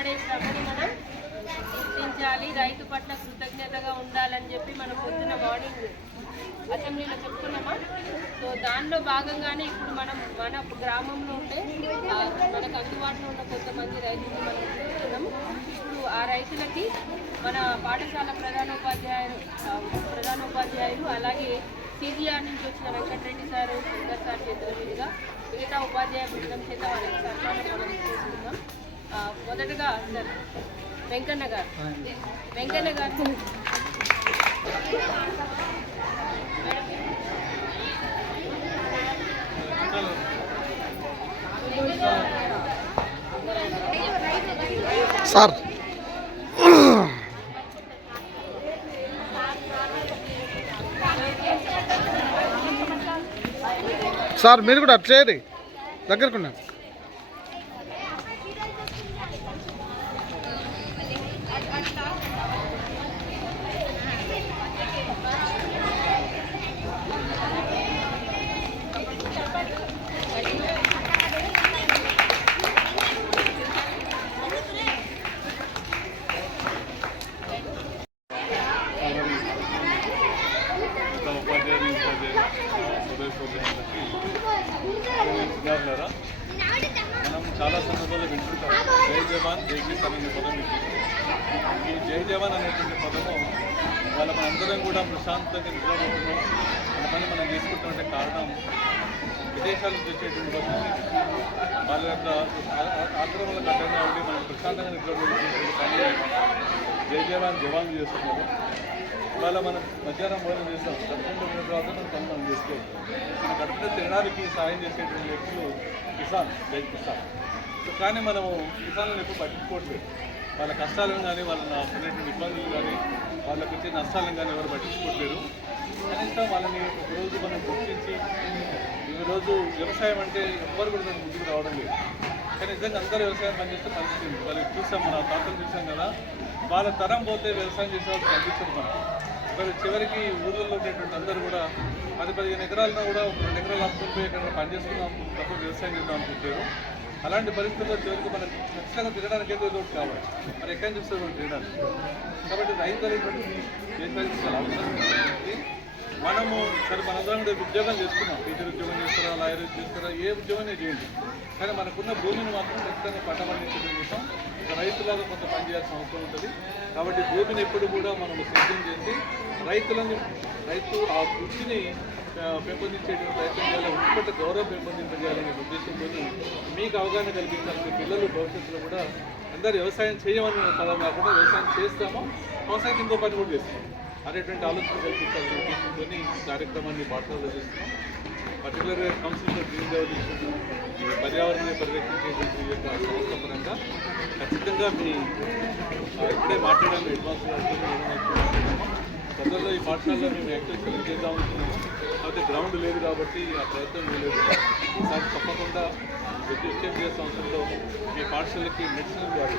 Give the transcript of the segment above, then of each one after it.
రైతు పడే శ్రమని మనం గుర్తించాలి రైతు పట్ల కృతజ్ఞతగా ఉండాలని చెప్పి మనం పొద్దున మార్నింగ్ అసెంబ్లీలో చెప్తున్నామా? సో దానిలో భాగంగానే ఇప్పుడు మనం మన గ్రామంలో ఉండే మనకు అందుబాటులో ఉన్న కొంతమంది రైతులు మనం చూస్తున్నాము ఇప్పుడు ఆ రైతులకి మన పాఠశాల ప్రధానోపాధ్యాయులు ప్రధానోపాధ్యాయులు అలాగే సిజిఆర్ నుంచి వచ్చిన వెంకటరెడ్డి సార్ సుందర్ సార్ చేతుల మీదుగా మిగతా ఉపాధ్యాయ బృందం చేత వాళ్ళకి సన్మానం మనం మొదటగా సార్ వెంకన్న గారు. వెంకన్న గారు. సార్. సార్ మీరు కూడా అట్లా చేయరు దగ్గరకున్నా ఇంకా ఉపాధ్యాయులు ఉపాధ్యాయులు సోదరి సోదరులకి విద్యార్థులారా మనం చాలా సందర్భాల్లో వింటుంటాం జై జవాన్ జై కిసాన్ అనే పదం వింటుంటాం ఈ జై జవాన్ అనేటువంటి పదము వాళ్ళ మనందరం కూడా ప్రశాంతంగా నిద్రపోతున్నాం. మన పని మనం తీసుకుంటున్న కారణం విదేశాల నుంచి వచ్చేటువంటి వస్తుంది వాళ్ళ యొక్క ఆ- ఆ- అడ్డంగా ఉండి మనం ప్రశాంతంగా నిద్రపోతున్నటువంటి పని జై జవాన్ జవాన్ చేస్తున్నారు. ఇవాళ మనం మధ్యాహ్నం భోజనం చేస్తాం. కడుపులో ఉన్న తర్వాత మనం పని మనం చేస్తే మన కడుపులో తినడానికి సాయం చేసేటువంటి వ్యక్తులు కిసాన్ జై కిసాన్. సో కానీ మనము కిసాన్లను ఎక్కువ పట్టించుకోవట్లేదు. వాళ్ళ కష్టాలను కానీ వాళ్ళ పడినటువంటి ఇబ్బందులు కానీ వాళ్ళకి వచ్చే నష్టాలను కానీ ఎవరు పట్టించుకోలేరు కనీసం వాళ్ళని ఒకరోజు మనం గుర్తించి ఈరోజు వ్యవసాయం అంటే ఎవ్వరు కూడా మనం ముందుకు రావడం లేదు. కానీ నిజంగా అందరూ వ్యవసాయం పనిచేస్తే పరిస్థితి వాళ్ళకి చూసాం మన తాతలు చూసాం కదా. వాళ్ళ తరం పోతే వ్యవసాయం చేసే వాళ్ళు కనిపించదు మనం మరి చివరికి ఊళ్ళలో ఉండేటువంటి అందరూ కూడా పది పదిహేను ఎకరాలను కూడా ఒక రెండు ఎకరాలు అప్పుకుని పోయి ఎక్కడ పనిచేసుకుందాం తప్ప వ్యవసాయం చేద్దాం అనుకుంటారు. అలాంటి పరిస్థితుల్లో చివరికి మనం ఖచ్చితంగా తినడానికి ఏదో ఒకటి కావాలి. మరి ఎక్కడి నుంచి మనం తినడానికి. కాబట్టి రైతు అనేటువంటి దేశానికి చాలా అవసరం మనము సరే మనందరం కూడా ఉద్యోగం చేసుకున్నాం. టీచర్ ఉద్యోగం చేస్తారా లాయర్ చేస్తారా ఏ ఉద్యోగమే చేయండి. కానీ మనకున్న భూమిని మాత్రం ఖచ్చితంగా పంట పండించడం కోసం ఒక రైతులాగా కొంత పని చేయాల్సిన అవసరం ఉంటుంది. కాబట్టి భూమిని ఎప్పుడు కూడా మనం సిద్ధం చేసి రైతులను రైతు ఆ వృత్తిని ఆ, పెంపొందించేటువంటి ప్రయత్నం చేయాలి వృత్తి గౌరవం పెంపొందింపజేయాలనే ఉద్దేశంతో మీకు అవగాహన కల్పించాల్సిన పిల్లలు భవిష్యత్తులో కూడా అందరు వ్యవసాయం చేయమని పదం కాకుండా వ్యవసాయం చేస్తామో వ్యవసాయం ఇంకో పని కూడా చేస్తాం అనేటువంటి ఆలోచన కల్పించాలని ఉద్దేశంతో ఈ కార్యక్రమాన్ని పాఠశాలలో చేస్తున్నాం. పర్టికులర్గా కౌన్సిల్ గ్రీన్ రెవల్యూషన్ పర్యావరణాన్ని పరిరక్షించేటువంటి యొక్క సంస్థ పరంగా ఖచ్చితంగా మీ ఇప్పుడే మాట్లాడాము అడ్వాన్స్ తొందరలో ఈ పాఠశాలలో మేము యాక్టివ్ చేద్దాం అనుకున్నాము. అయితే గ్రౌండ్ లేదు కాబట్టి ఆ ప్రయత్నం లేదు. ఈసారి తప్పకుండా ప్రతి విద్యార్థి సంవత్సరంలో మీ పాఠశాలకి మెడిసిన్ వాడి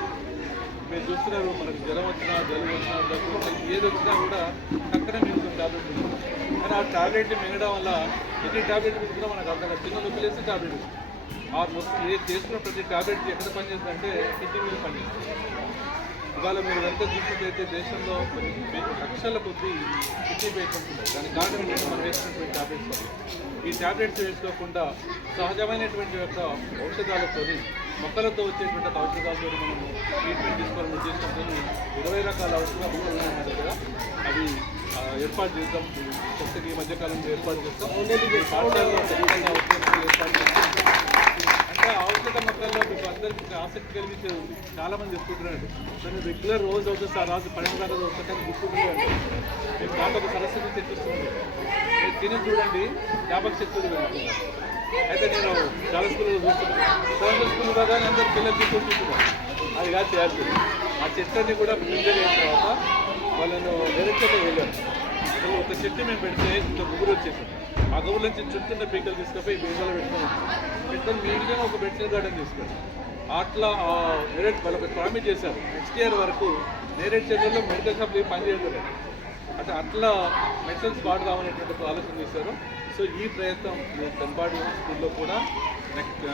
మీరు చూస్తున్నారు మనకు జ్వరం వచ్చినా జలుబు వచ్చినా దగ్గు ఏది వచ్చినా కూడా పక్కనే మీకు టాబ్లెట్ కానీ ఆ టాబ్లెట్ని మింగడం వల్ల ఎన్ని టాబ్లెట్ మింగుతుందో మనకు అర్థం చిన్న నొప్పి లేస్తే టాబ్లెట్ ఆ మొత్తం ఏ చేసుకున్న ప్రతి టాబ్లెట్ ఎక్కడ పనిచేస్తుందంటే కిడ్నీ మీద పనిచేస్తుంది. ఇవాళ మీరు ఎంత చూసినట్లయితే దేశంలో కొన్ని లక్షల కొద్ది కిడ్నీ పేషెంట్స్ ఉన్నాయి దానికి కారణం ఏంటంటే మనం వేసుకున్నటువంటి ట్యాబ్లెట్స్ వల్ల ఈ టాబ్లెట్స్ వేసుకోకుండా సహజమైనటువంటి యొక్క ఔషధాలతో మొక్కలతో వచ్చేటువంటి ఔషధాలతో మనము ట్రీట్మెంట్ తీసుకోవాలని ఉద్దేశంతో ఇరవై రకాల ఔషధాలు ఉన్నాయి మన దగ్గర అవి ఏర్పాటు చేద్దాం. కొత్తగా ఈ మధ్యకాలంలో ఏర్పాటు చేస్తాం. పాఠశాలలో ఏర్పాటు చేస్తాం. అంటే ఔషధ మొక్కల్లో మీకు అందరికీ ఆసక్తి కలిగించే చాలా మంది చెప్తుంటున్నారు రెగ్యులర్ రోజు అవుతుంది సార్ రాజు పన్నెండు దాకా వస్తుందని గుర్తుంటున్నారు మీకు దాంట్లో ఒక సరస్వతి మీరు తిని చూడండి జ్ఞాపక శక్తి అయితే నేను చాలా స్కూల్లో చూస్తున్నాను గవర్నమెంట్ స్కూల్ కానీ అందరు పిల్లలు అది కాదు చేయాల్సింది ఆ చెట్లన్నీ కూడా ప్రిపేర్ అయిన తర్వాత వాళ్ళను వెనక్కి వెళ్ళారు. ఒక చెట్టు మేము పెడితే ఇంత గుబురు వచ్చేసింది. ఆ గుబురు నుంచి చుట్టూ పీకలు తీసుకుపోయి బీజాలు పెట్టుకొని పెట్టుకొని మీ ఒక బెడ్సెల్ గార్డెన్ తీసుకోండి అట్లా నేరేట్ వాళ్ళకి ప్రామిస్ చేశారు. నెక్స్ట్ ఇయర్ వరకు నేరేట్ చెల్లెల్లో మెడికల్ షాప్ ఏం పనిచేయలేదు అంటే అట్లా మెడిసిన్స్ పాటు కావాలనేటువంటి ఒక ఆలోచన చేశారు. సో ఈ ప్రయత్నం నేను తెంపాడు స్కూల్లో కూడా. నెక్స్ట్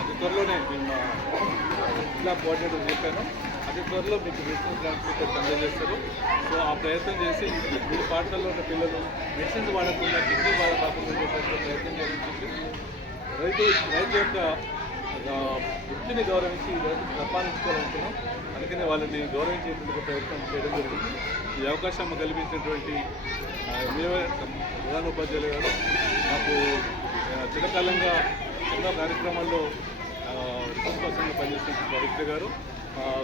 అతి త్వరలోనే మేము మా జిల్లా కోఆర్డినేటర్ చెప్పాను. అతి త్వరలో మీకు మెడిసిన్ ట్రాన్స్పోర్ట్ అందజేస్తారు సో ఆ ప్రయత్నం చేసి మీ పాఠశాలలో ఉన్న పిల్లలు మెడిసిన్స్ వాడకుండా కిడ్నీ బాధ కాకుండా చేసేటువంటి ప్రయత్నం చేయాలని రైతు రైతు యొక్క వృత్తిని గౌరవించి రైతుకు సంపాదించుకోవాలనుకున్నాం. అందుకనే వాళ్ళని గౌరవించేందుకు ప్రయత్నం చేయడం జరిగింది. ఈ అవకాశం కల్పించినటువంటి ప్రధాన ఉపాధ్యాయులు గారు. మాకు చిరకాలంగా ఎన్నో కార్యక్రమాల్లో రిసోర్స్ పనిచేసిన పవిత్ర గారు.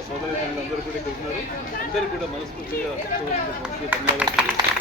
సోదరి అందరూ కూడా ఇక్కడ ఉన్నారు. అందరూ కూడా మనస్ఫూర్తిగా ధన్యవాదాలు.